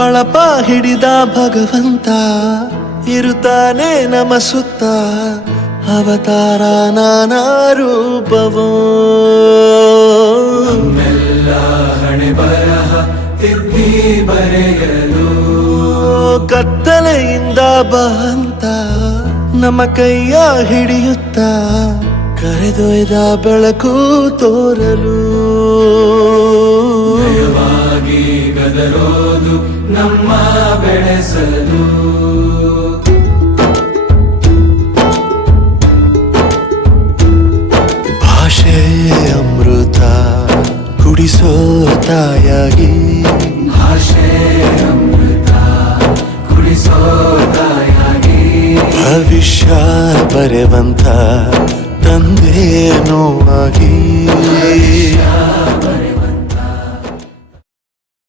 ಬಳಪ ಹಿಡಿದ ಭಗವಂತ ಇರುತ್ತಾನೆ ನಮ ಸುತ್ತ ಅವತಾರ ನಾನಾ ರೂಪವೋ ಮೆಲ್ಲ ಹಣೆ ಬರಹ ತಿದ್ದಿ ಬರೆಯಲು ಕತ್ತಲೆಯಿಂದ ಬಂತ ನಮ್ಮ ಕೈಯ ಹಿಡಿಯುತ್ತ ಕರೆದೊಯ್ದ ಬೆಳಕು ತೋರಲು ಭಯವಾಗಿ ಗದರೋದು ನಮ್ಮ ಬೆಳೆಸಲು ಭಾಷೆ ಅಮೃತ ಕುಡಿಸೋ ತಾಯಾಗಿ ಭಾಷೆ ಅಮೃತ ಕುಡಿಸೋ ತಾಯಾಗಿ ಭವಿಷ್ಯ ಬರೆವಂತ ತಂದೇನೋ ಆಗಿ